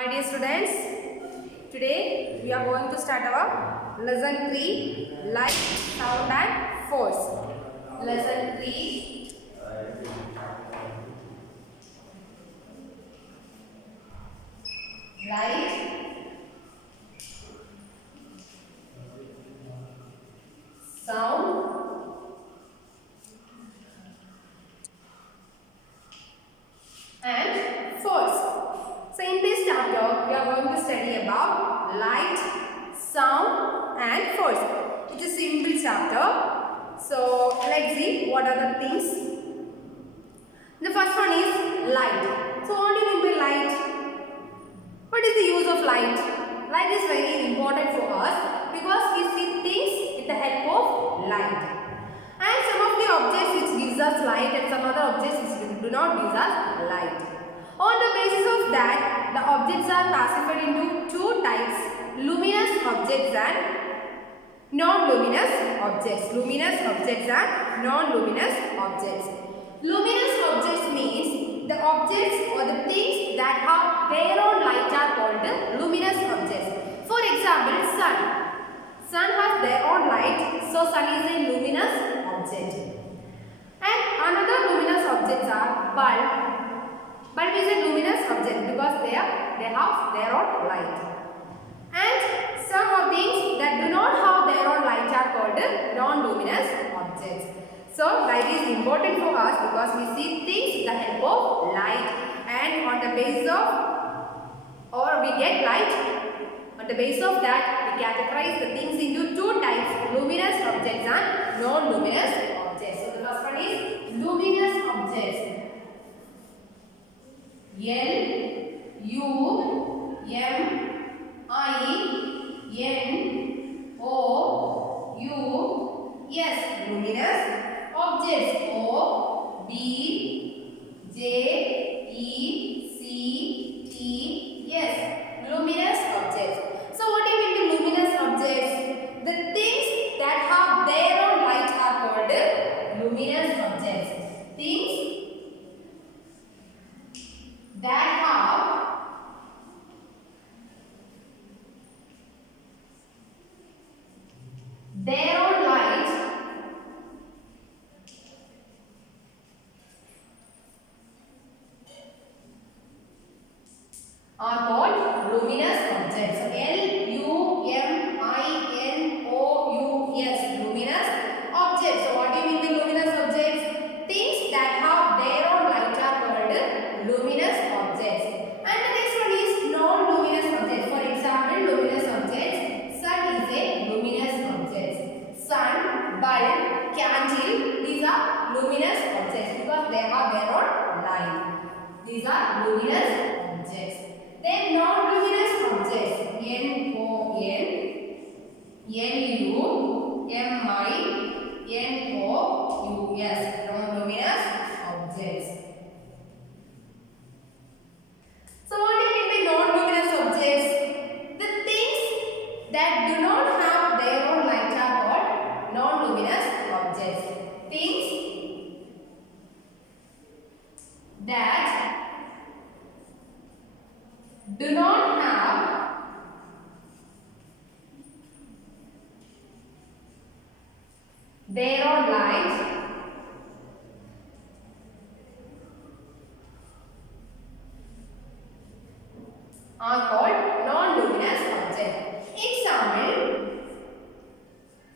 Hi dear students, today we are going to start our lesson 3 light, sound and force. Lesson 3 light, sound and force. So in this chapter we are going to study about light, sound and force. It's a simple chapter. So let's see what are the things. The first one is light. So what do you mean by light? What is the use of light? Light is very important for us because we see things with the help of light. And some of the objects which gives us light and some other objects which do not give us light. On the basis of that, the objects are classified into two types, luminous objects and non-luminous objects. Luminous objects and non-luminous objects. Luminous objects means the objects or the things that have their own light are called luminous objects. For example, sun. Sun has their own light, so sun is a luminous object. And another luminous objects are bulb. Bulb is a luminous object because they have their own light. And some of things that do not have their own light are called non-luminous objects. So light is important for us because we see things with the help of light, and on the basis of we get light. On the basis of that, we categorize the things into two types, luminous objects and non-luminous objects. So the first one is luminous objects. L-U-M-I-N-O-U-S. Luminous objects. O-B-J-E-C-T-S. Luminous objects. So what do you mean by luminous objects? The things that have their own light are called luminous objects. Things that have their own light are called luminous objects. So L-U-M-I-N-O-U-S. Luminous objects. So what do you mean by luminous objects? Things that have their own light are called luminous objects. And the next one is non-luminous objects. For example, luminous objects. Sun is a luminous object. Sun, bulb, candle, these are luminous objects because they have their own light. These are luminous objects. Then non-luminous objects. N-O-N-L-U-M-I-N-O-U-S. Non-luminous objects. So what do you mean by non-luminous objects? The things that do not have their own light are called non-luminous objects. Things that do not have their own light are called non-luminous objects. Example,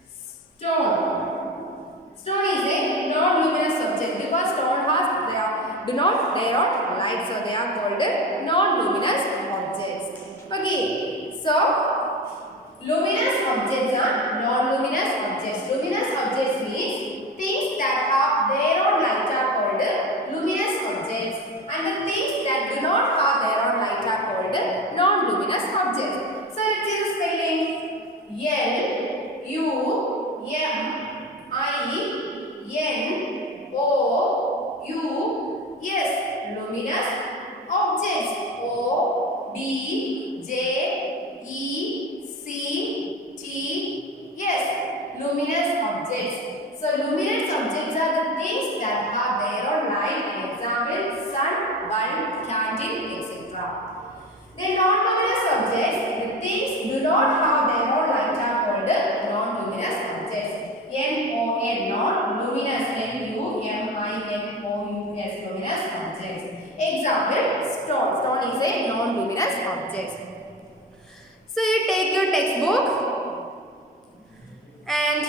stone. Stone is a non-luminous object because stone has their own light, so they are called non-luminous objects. Okay, so luminous objects are non-luminous objects. Luminous objects means things that have their own light are called luminous objects, and the things that do not have their own light are called non-luminous objects. So let's see the spelling. L-U-M-I-N-O-U-S. Luminous objects. O-B-J-E-C-T-S. Luminous objects. So luminous objects are the things that have their own light. Example, sun, bulb, candle, etc. The non-luminous objects, the things do not have their own light are called non-luminous objects. N-O-N, non-luminous, L-U-M-I-N-O-U-S, luminous objects. Example, stone. Stone is a non-luminous object. So you take your textbook and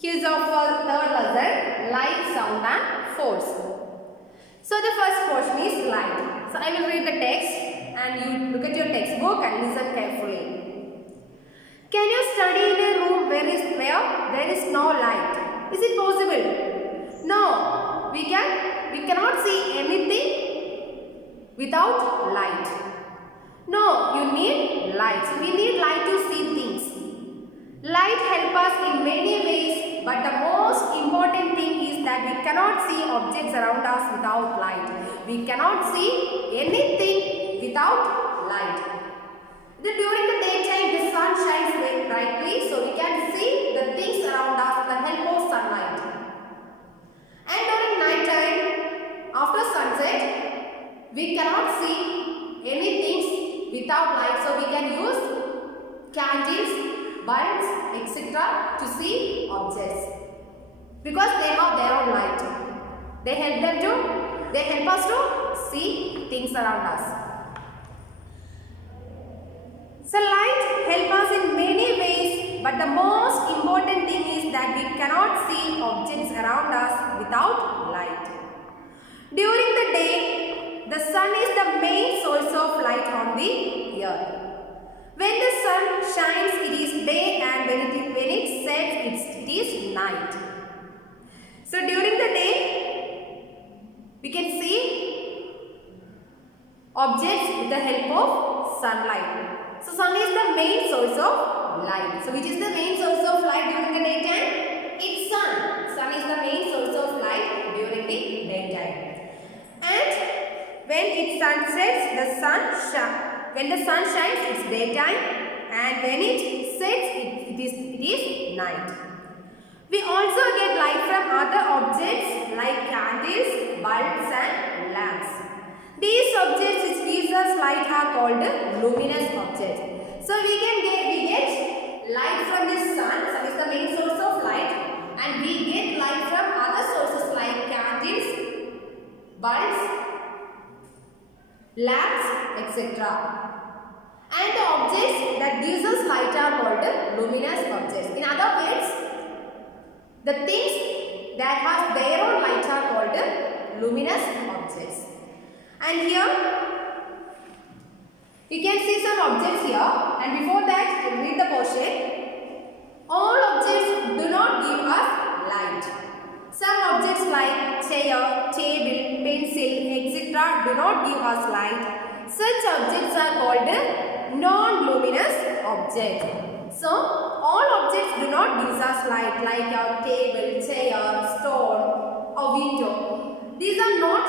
here's our third lesson, light, sound and force. So the first portion is light. So I will read the text and you look at your textbook and listen carefully. Can you study in a room where there is no light? Is it possible? No. We cannot see anything without light. No, you need light. We need light to see things. Light helps us in many ways, but the most important thing is that we cannot see objects around us without light. We cannot see anything without light. During the daytime, the sun shines very brightly, so we can see the things around us with the help of sunlight. And during night time, after sunset, we cannot see anything without light, so we can use candles, bulbs, etc. to see objects because they have their own light. They help us to see things around us. So light helps us in many ways, but the most important thing is that we cannot see objects around us without light. During the day, the sun is the main source of light on the earth. When the sun shines, it is day, and when it sets, it is night. So during the day, we can see objects with the help of sunlight. So sun is the main source of light. So which is the main source of light during the daytime? It's sun. Sun is the main source of light during the daytime. And when it sunsets, when the sun shines, it's daytime, and when it sets, it is night. We also get light from other objects like candles, bulbs and lamps. These objects which gives us light are called luminous objects. So we get light from the sun. Sun is the main source of light, and we get light from other sources like candles, bulbs, lamps, etc. And the objects that gives us light are called luminous objects. In other words, the things that have their own light are called luminous objects. And here you can see some objects here, and before that read the portion. All objects do not give us light. Some objects like chair, table, pencil, etc. do not give us light. Such objects are called non-luminous objects. So, all objects do not give us light like a table, chair, stone or window. These are not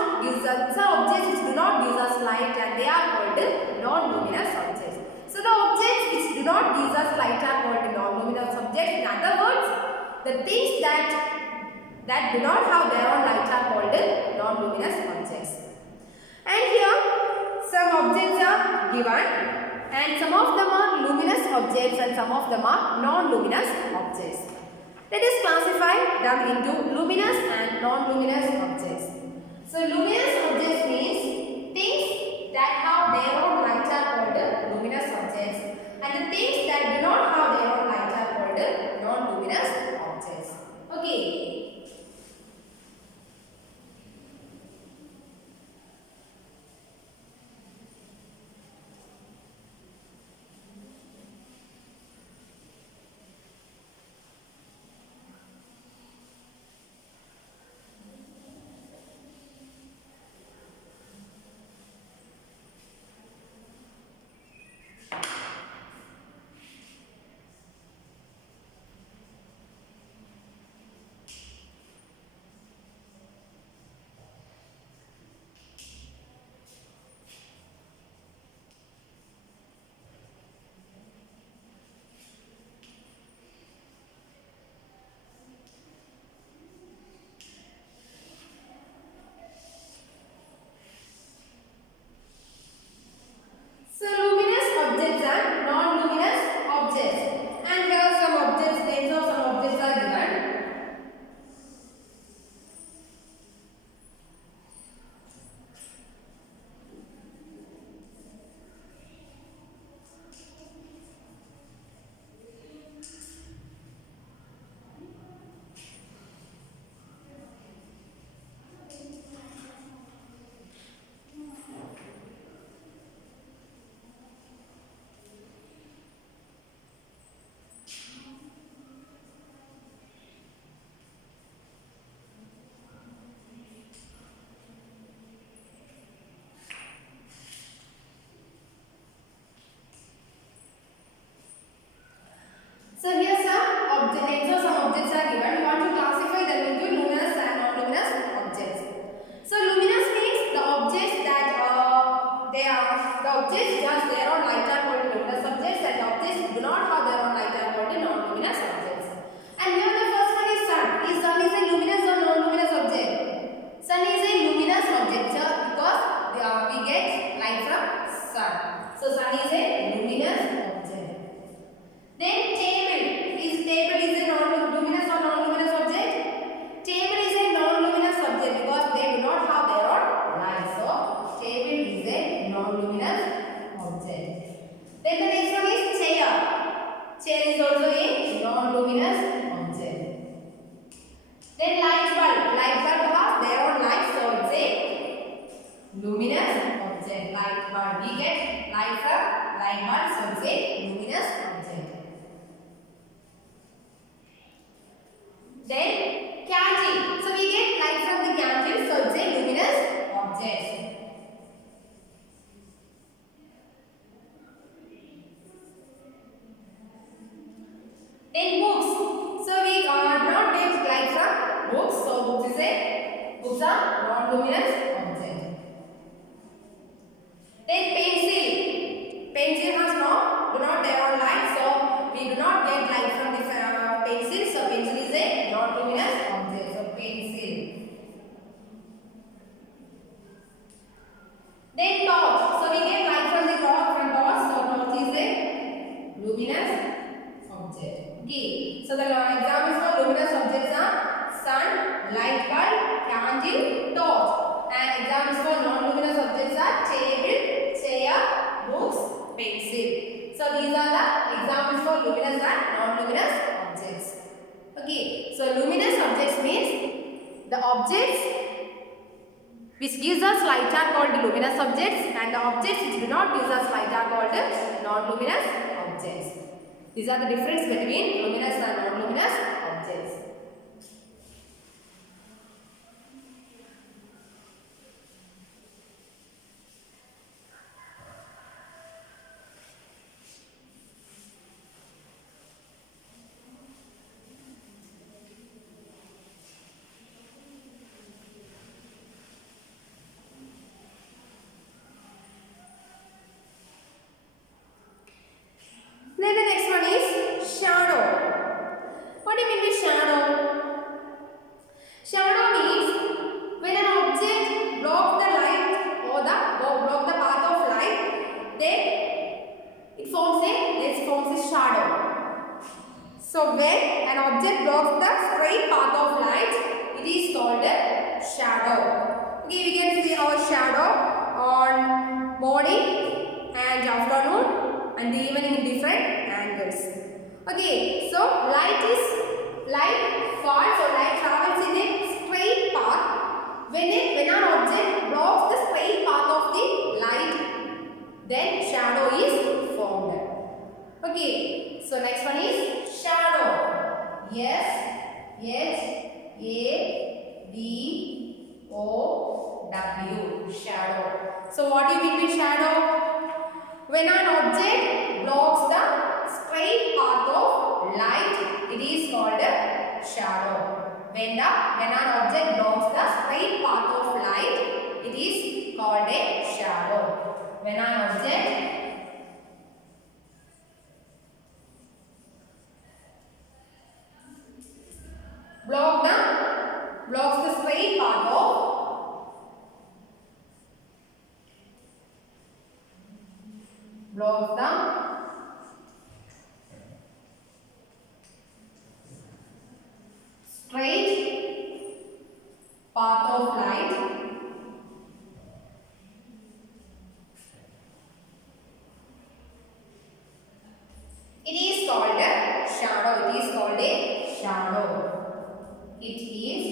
some objects which do not give us light, and they are called non-luminous objects. So, the objects which do not give us light are called non-luminous objects. In other words, the things that do not have their own light are called non-luminous objects. And here some objects are given, and some of them are luminous objects and some of them are non-luminous objects. Let us classify them into luminous and non-luminous objects. So luminous objects means things that have their own light are called luminous objects, and the things that do not have their own light are called non-luminous objects. Okay. objects just their own light are called luminous objects, and objects do not have their own light are called non-luminous objects. And here the first one is sun. Is sun is a luminous or non-luminous object? Sun is a luminous object because we get light from sun. So sun is a luminous object. Then table is a non-luminous or non-luminous object? Table is a non-luminous object because they do not have their own light. So table is a non-luminous object. Then the next one is chair. Chair is also a non-luminous object. Then light bulb. Light bulb has their own light, so it's a luminous object. Light bulb. We get light from light bulb, so it's a luminous object. Then candle. So we get light from the candle, so it's a luminous object. Then books. So we do not get light from books, so books are non-luminous object. Then pencil. Pencil has do not their own light, so we do not get light from the pencil. So pencil is a non-luminous object. So pencil. Then torch. So we get light from the torch. So torch is a luminous object. Okay. So the examples for luminous objects are sun, light bulb, candle, torch. And examples for non-luminous objects are table, chair, books, pencil. So these are the examples for luminous and non-luminous objects. Okay. So luminous objects means the objects which gives us light are called luminous objects, and the objects which do not give us light are called non-luminous objects. These are the difference between luminous and non-luminous objects. Then the next one is shadow. What do you mean by shadow? Shadow means when an object blocks the light or block the path of light, then it forms a shadow. So when an object blocks the straight path of light, it is called a shadow. Okay, we can see our shadow on morning and afternoon and even in different angles. Okay, so light falls or light travels in a straight path. When an object blocks the straight path of the light, then shadow is formed. Okay, so next one is shadow. S H A D O W, shadow. So what do you mean by shadow? When an object blocks the straight path of light, it is called a shadow. When an object blocks the straight path of light, it is called a shadow. When an object blocks the straight path of straight path of light, it is called a shadow. It is called a shadow. It is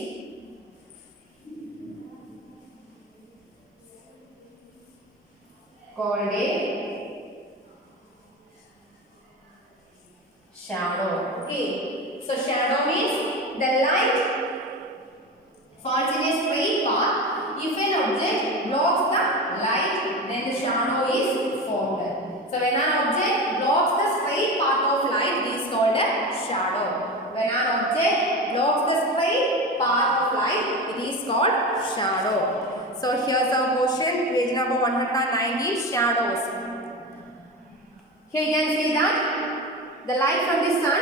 called a shadow. Okay. So shadow means the light falls in a straight path. If an object blocks the light, then the shadow is formed. So when an object blocks the straight path of light, it is called a shadow. When an object blocks the straight path of light, it is called shadow. So here's our portion, page number 190, shadows. Here you can see that the light from the sun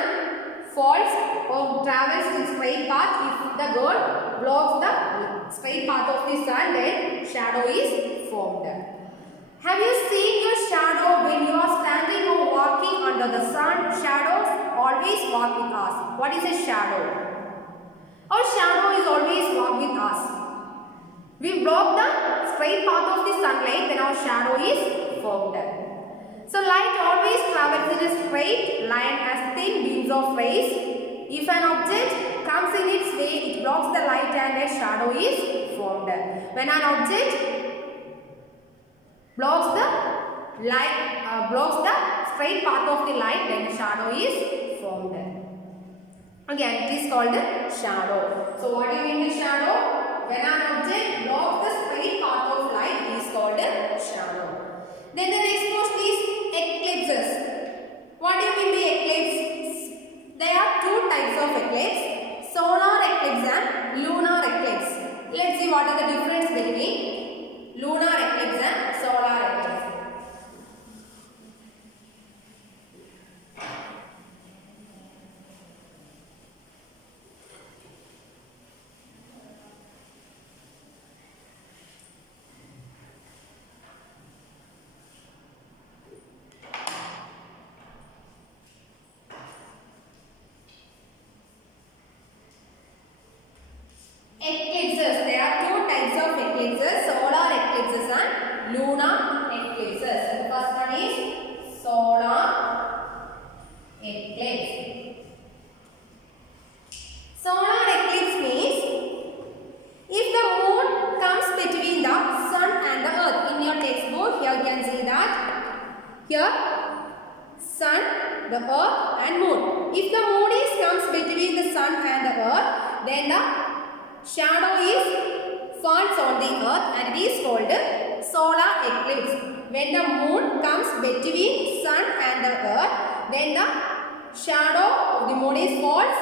falls or travels in straight path. If the girl blocks the straight path of the sun, then shadow is formed. Have you seen your shadow when you are standing or walking under the sun? Shadows always walk with us. What is a shadow? Our shadow is always walk with us. We block the straight path of the sunlight, then our shadow is formed. So light always travels in a straight line as thin beams of rays. If an object comes in its way, it blocks the light and a shadow is formed. When an object blocks the straight path of the light, then shadow is formed. Again, it is called shadow. So what do you mean by shadow? When an object blocks the straight path of light, it is called shadow. Then the next portion is eclipses. What do you mean by eclipse? There are two types of eclipse: solar eclipse and lunar eclipse. Let's see what are the difference between lunar eclipse and solar eclipse. Eclipses. There are two types of eclipses: solar eclipses and lunar eclipses. The first one is solar eclipse. Solar eclipse means if the moon comes between the sun and the earth. In your textbook, here you can see that. Here, sun, the earth and moon. If the moon comes between the sun and the earth, then the shadow falls on the earth and it is called solar eclipse. When the moon comes between sun and the earth, then the shadow of the moon falls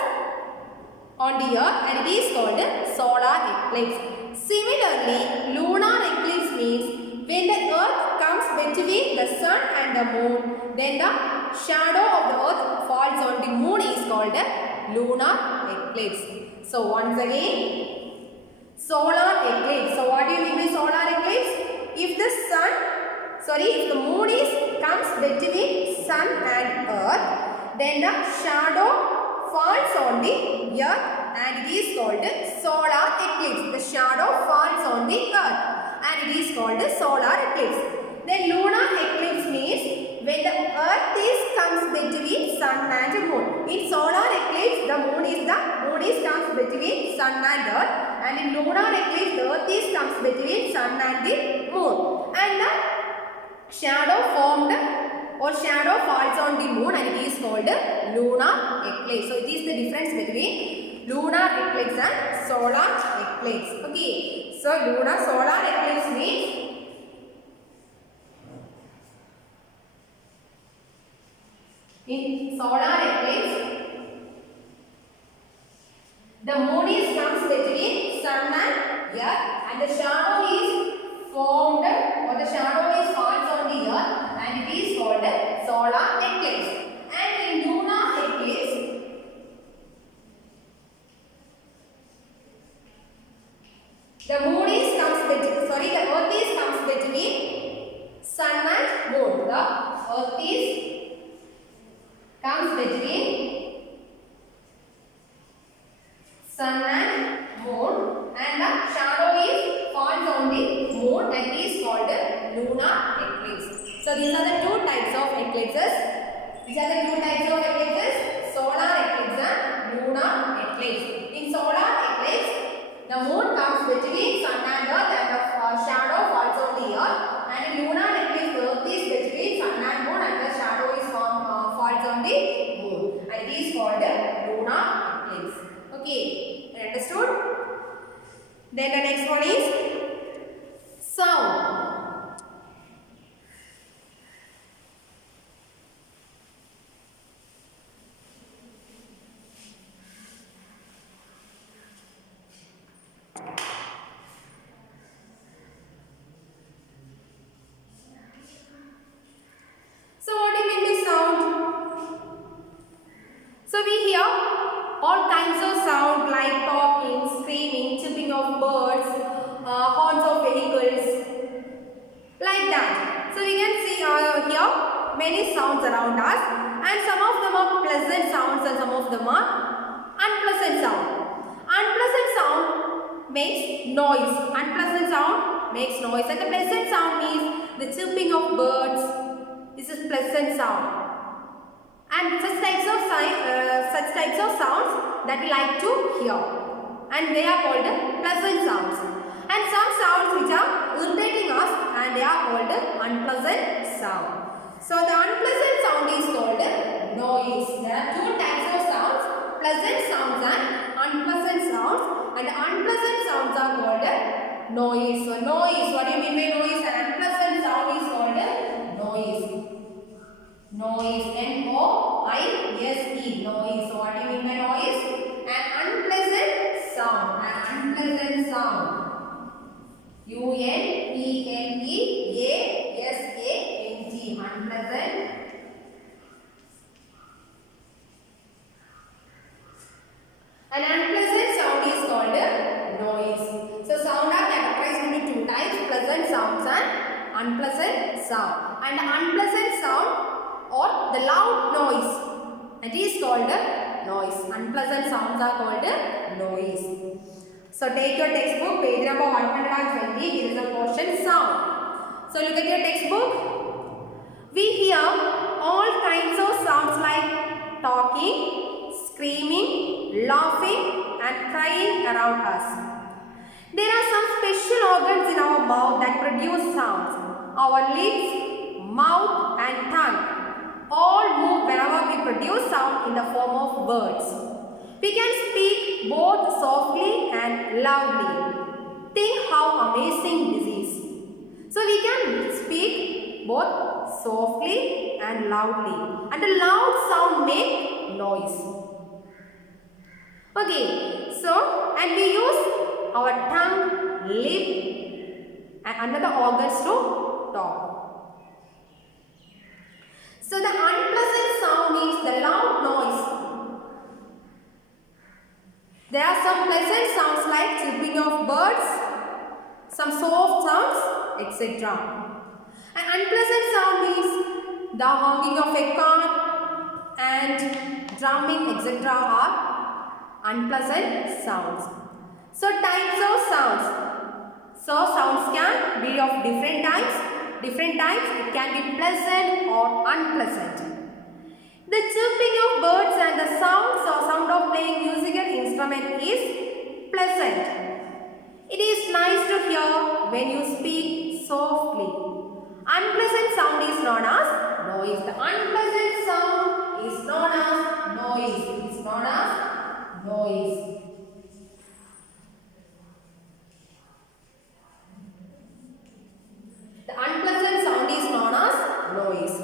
on the earth and it is called solar eclipse. Similarly, lunar eclipse means when the earth comes between the sun and the moon, then the shadow of the earth falls on the moon is called lunar eclipse. So once again, solar eclipse. So what do you mean by solar eclipse? If the moon comes between sun and earth, then the shadow falls on the earth and it is called solar eclipse. The shadow falls on the earth and it is called solar eclipse. Then lunar eclipse means when the earth comes between sun and moon. In solar eclipse, the moon comes between sun and earth, and in lunar eclipse, the earth comes between sun and the moon, and the shadow falls on the moon and it is called lunar eclipse. So it is the difference between lunar eclipse and solar eclipse. Okay, so solar eclipse means in solar eclipse, the moon comes between sun and earth, and the shadow is formed or the shadow falls on the earth, and it is called solar eclipse. And in lunar eclipse, the earth comes between sun and moon. The earth comes between sun and moon, and the shadow falls on the moon and is called lunar eclipse. So these are the two types of eclipses. Solar eclipse and lunar eclipse. In solar eclipse, the moon comes between sun and earth and the shadow falls on the earth. And in lunar eclipse, the earth is between sun and moon and the shadow falls on the moon. And it is called lunar eclipse. Okay, understood? Then the next one is sound. many sounds around us, and some of them are pleasant sounds and some of them are unpleasant sound. Unpleasant sound makes noise. Unpleasant sound makes noise, and the pleasant sound means the chirping of birds. This is pleasant sound. And such types of sounds that we like to hear, and they are called pleasant sounds. And some sounds which are irritating us, and they are called unpleasant sound. So the unpleasant sound is called noise. There are two types of sounds: pleasant sounds and unpleasant sounds. And unpleasant sounds are called noise. So noise. What do you mean by noise? An unpleasant sound is called noise. Noise, N-O-I-S-E, noise. So what do you mean by noise? An unpleasant sound. An unpleasant sound. U-N-P-L-E-A-S-A-N-T. Unpleasant. An unpleasant sound is called noise. So sound are categorized into two types: pleasant sounds and unpleasant sound. And unpleasant sound or the loud noise, it is called noise. Unpleasant sounds are called noise. So take your textbook, page number 120. Here is a portion sound. So look at your textbook. We hear all kinds of sounds like talking, screaming, laughing and crying around us. There are some special organs in our mouth that produce sounds. Our lips, mouth and tongue all move whenever we produce sound in the form of words. We can speak both softly and loudly. Think how amazing this is. So we can speak both softly and loudly. And the loud sound make noise. Okay, so and we use our tongue, lip and another organs to talk. So the unpleasant sound means the loud noise. There are some pleasant sounds like chirping of birds, some soft sounds, etc. An unpleasant sound means the honking of a car and drumming, etc. are unpleasant sounds. So types of sounds. So sounds can be of different types. Different types, it can be pleasant or unpleasant. The chirping of birds and the sound of playing musical instrument is pleasant. It is nice to hear when you speak softly. Unpleasant sound is known as noise. The unpleasant sound is known as noise. It is known as noise. The unpleasant sound is known as noise.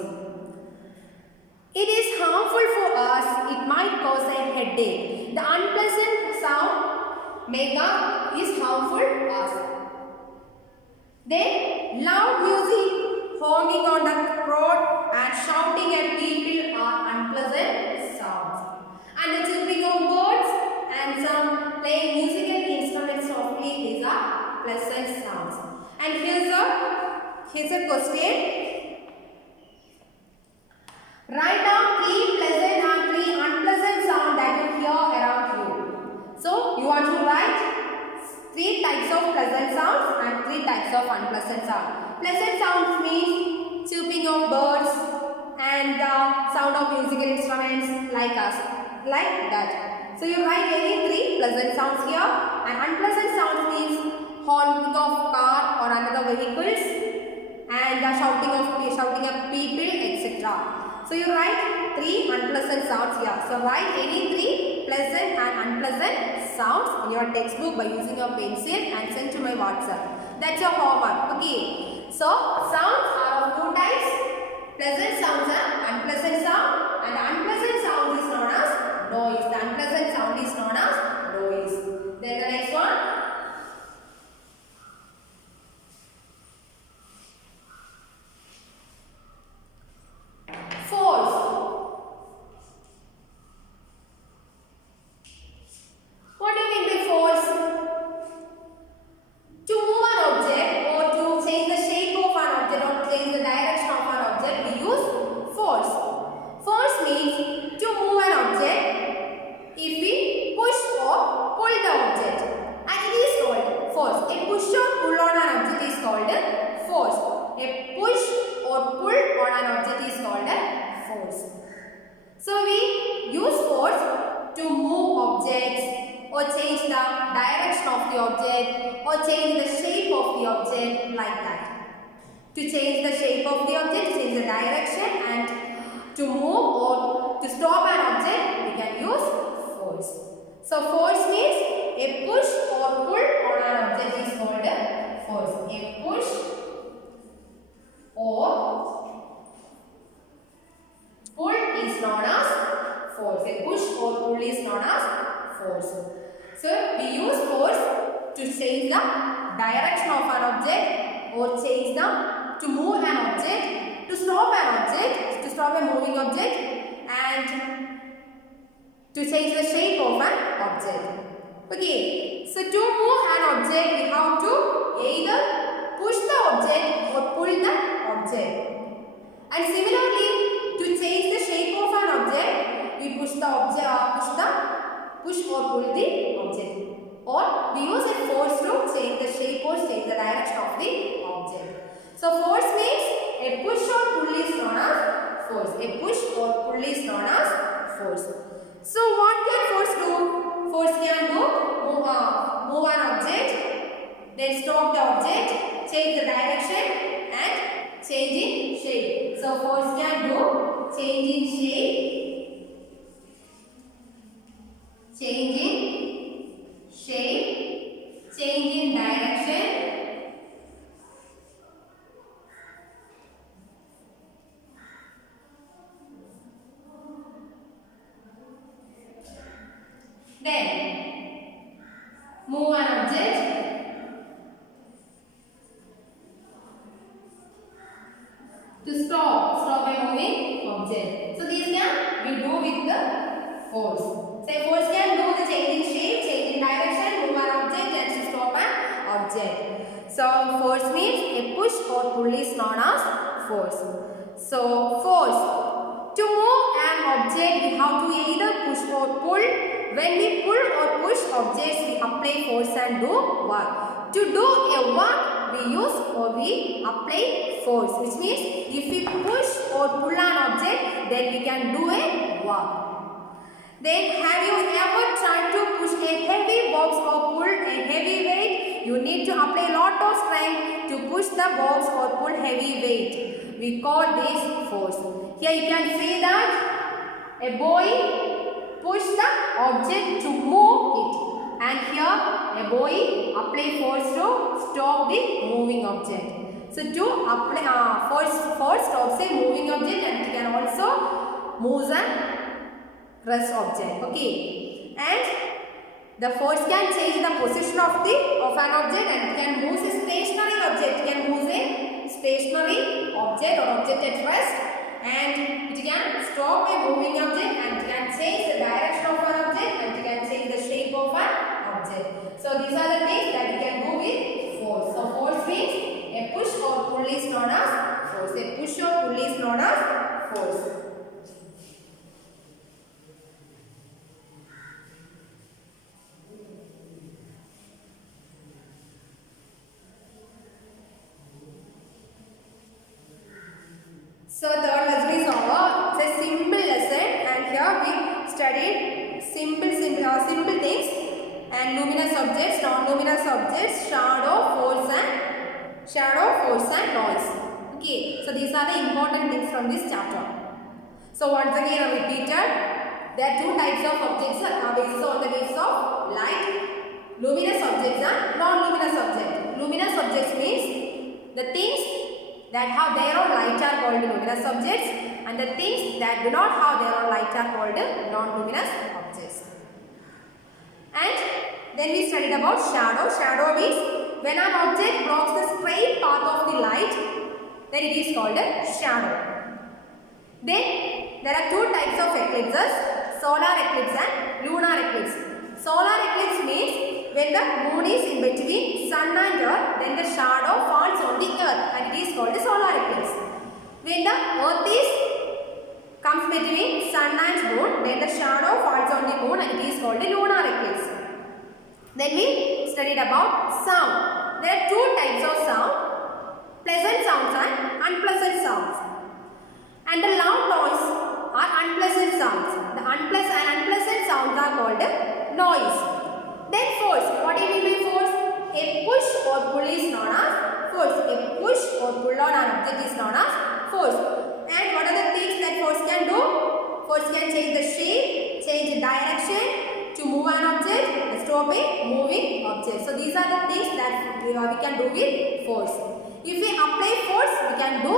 It is harmful for us. It might cause a headache. The unpleasant sound is harmful to us. Then loud music, honking on the road and shouting at people are unpleasant sounds. And the chirping of birds and some playing musical instruments softly, these are pleasant sounds. And here's a question. Write down 3 pleasant and 3 unpleasant sounds that you hear around you. So you want to write 3 types of pleasant sounds and 3 types of unpleasant sounds. Pleasant sounds means chirping of birds and the sound of musical instruments like that. So you write any 3 pleasant sounds here, and unpleasant sounds means honking of car or another vehicles and the shouting of people, etc. So you write 3 unpleasant sounds here. So write any 3 pleasant and unpleasant sounds in your textbook by using your pencil and send to my WhatsApp. That's your homework. Okay. So sounds are of 2 types: pleasant sounds and unpleasant sound. And the unpleasant sound is known as noise. The unpleasant sound is known as noise. Then the next one. Force. What do you mean by force? To move an object or to change the shape of an object or change the direction of an or change the direction of the object or change the shape of the object like that. To change the shape of the object, change the direction, and to move or to stop an object, we can use force. So force means a push or pull on an object is called a force. A push or pull is known as force. A push or pull is known as force. So we use force to change the direction of an object or change the to move an object, to stop an object, to stop a moving object, and to change the shape of an object. Okay, so to move an object, we have to either push the object or pull the object. And similarly, to change the shape of an object, we push or pull the object. Or we use a force to change the shape or change the direction of the object. So force means a push or pull is known as force. A push or pull is known as force. So what can force do? Force can do move an object, then stop the object, change the direction, and change in shape. So force can do change in shape, change in shape, change in direction, then move an object, to stop a moving object. So these can we do with the force. Say force can do the change in shape, change in direction, move an object, and to stop an object. So force means a push or pull is known as force. So force. To move an object, we have to either push or pull. When we pull or push objects, we apply force and do work. To do a work, we use or we apply force, which means if we push or pull an object, then we can do a work. Then have you ever tried to push a heavy box or pull a heavy weight? You need to apply a lot of strength to push the box or pull heavy weight. We call this force. Here you can see that a boy pushed the object to move it, and here a boy apply force to stop the moving object. So to apply force stops a moving object, and it can also move a rest object. Okay, and the force can change the position of an object, and it can move a stationary object. It can move a stationary object or object at rest, and it can stop a moving object, and it can change the direction of an object, and it can change the shape of an object. So these are the things that we can do with force. So force means a push or pull is known as force. A push or pull is known as force. So third lesson is over. It's a simple lesson, and here we studied simple things and luminous objects, non-luminous objects, shadow, force and noise. Okay, so these are the important things from this chapter. So once again I repeated, there are two types of objects based on the basis of light: luminous objects and non-luminous objects. Luminous objects means the things that have their own light are called luminous objects, and the things that do not have their own light are called non-luminous objects. And then we studied about shadow. Shadow means when an object blocks the straight path of the light, then it is called a shadow. Then there are two types of eclipses: solar eclipse and lunar eclipse. Solar eclipse means when the moon is in between sun and earth, then the shadow falls on the earth, and it is called a solar eclipse. When the earth comes between sun and moon, then the shadow falls on the moon, and it is called a lunar eclipse. Then we studied about sound. There are two types of sound: pleasant sounds and unpleasant sounds. And the loud noise are unpleasant sounds. The unpleasant sounds are called noise. force. What do you mean by force? A push or pull is known as force. A push or pull on an object is known as force. And what are the things that force can do? Force can change the shape, change the direction, to move an object, stop a moving object. So these are the things that we can do with force. If we apply force, we can do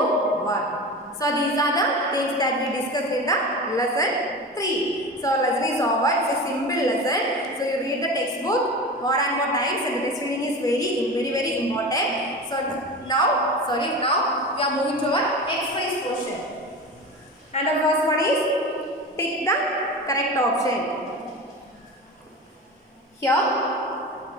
work. So these are the things that we discussed in the lesson 3. So lesson is over. It's a simple lesson. So you read the textbook more and more times, and the test reading is very important. So now we are moving to our exercise question. And the first one is tick the correct option. Here,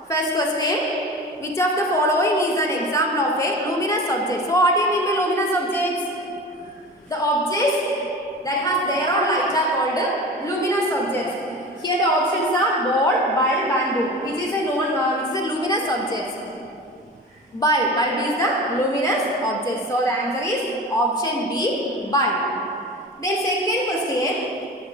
first question, which of the following is an example of a luminous object? So what do you mean by luminous objects? The objects that have their own light are called luminous objects. Here the options are ball, bulb and book, which is a luminous object. Bulb is the luminous object. So the answer is option B, bulb. Then second question,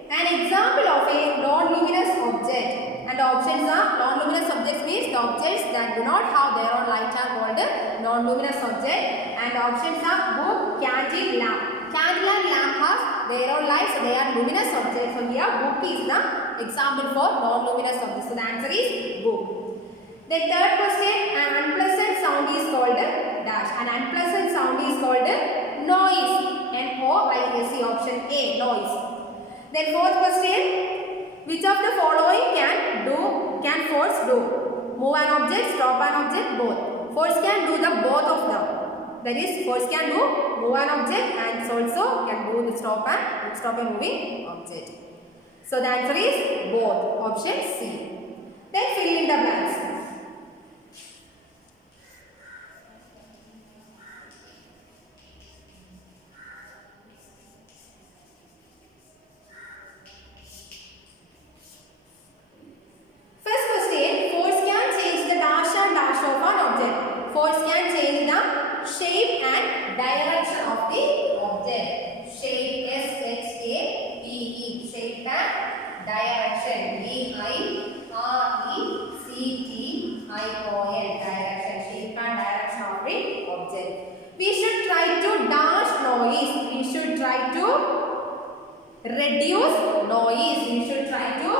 an example of a non-luminous object. And the options are non-luminous objects means the objects that do not have their own light are called non-luminous object. And the options are book, candle, lamp. Candle and lamp have their own light, so they are luminous objects. So here book is the example for non-luminous objects. So the answer is book. The third question, an unpleasant sound is called dash. An unpleasant sound is called noise. N-O-I-S-E, option A, noise. Then fourth question, which of the following can force do? Move an object, stop an object, both. Force can do the both of them. That is, force can do move an object and also can do the stop a moving object. So the answer is both, option C. Then fill in the blanks. Force can change the shape and direction of the object. Shape, S-H-A-P-E, shape and direction, D-I-R-E-C-T-I-O-N, direction, shape and direction of the object. We should try to dash noise. We should try to reduce noise. We should try to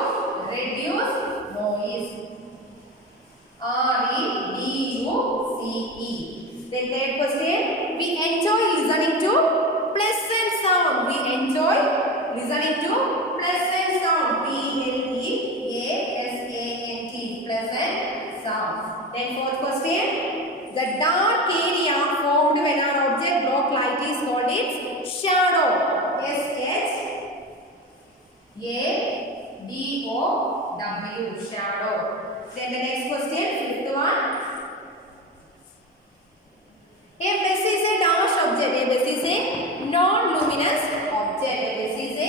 reduce noise. R-E-D-U-C-E. Then third question, we enjoy listening to pleasant sound. We enjoy listening to pleasant sound. P-L-E-A-S-A-N-T, pleasant sound. Then fourth question, the dark area formed when an object block light is called its shadow. S-H-A-D-O-W, shadow. Then the next question, fifth one. A bus is a dash object. A bus is a non-luminous object. A bus is a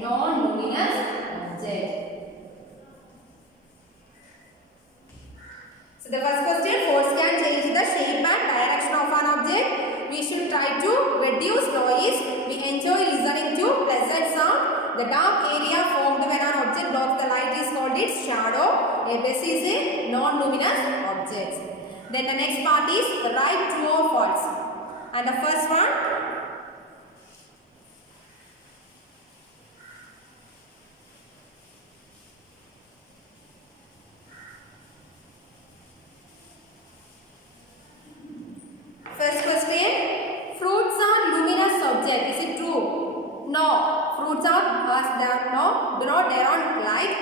non-luminous object. So the first question, force can change the shape and direction of an object. We should try to reduce noise. We enjoy listening to pleasant sound. The dark area formed when an object blocks the light is called its shadow. A bus is a non-luminous object. Then the next part is right, true or false. And the first one, first question, fruits are luminous object. Is it true? No. Fruits are do not bear on light.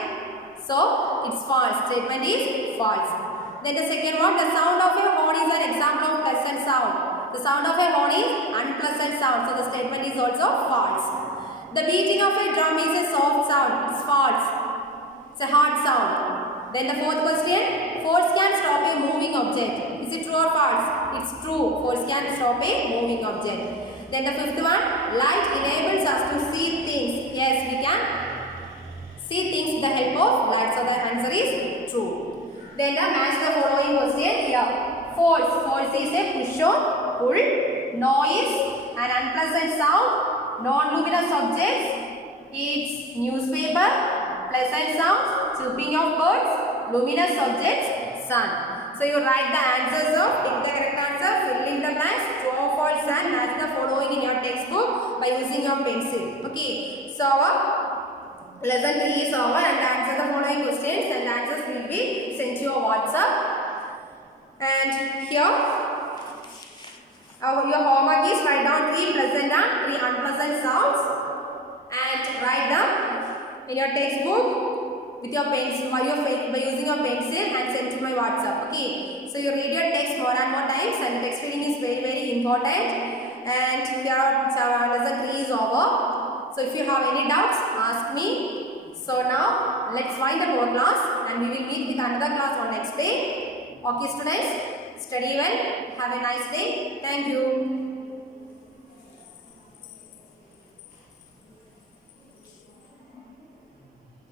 So it's false. Statement is false. Then the second one, the sound of a horn is an example of pleasant sound. The sound of a horn is unpleasant sound. So the statement is also false. The beating of a drum is a soft sound. It's false. It's a hard sound. Then the fourth question, force can stop a moving object. Is it true or false? It's true. Force can stop a moving object. Then the fifth one, light enables us to see things. Yes, we can see things with the help of light. So the answer is true. Then the match the following question here. Force. Force is a push or pull. Noise, an unpleasant sound. Non-luminous objects. It's newspaper. Pleasant sounds. Chirping of birds. luminous objects, sun. So you write the answers of, pick the correct answer, fill in the blanks, true or false, and match the following in your textbook by using your pencil. Okay. So our lesson 3 is over, and answer the following questions, and answers will be sent to your WhatsApp. And here your homework is write down 3 pleasant and 3 unpleasant sounds and write them in your textbook with your pencil by using your pencil and send to my WhatsApp. Okay. So you read your text more and more times, and text reading is very important. And here lesson 3 is over. So if you have any doubts, ask me. So now let's find the board class, and we will meet with another class on next day. Okay students, study well. Have a nice day. Thank you.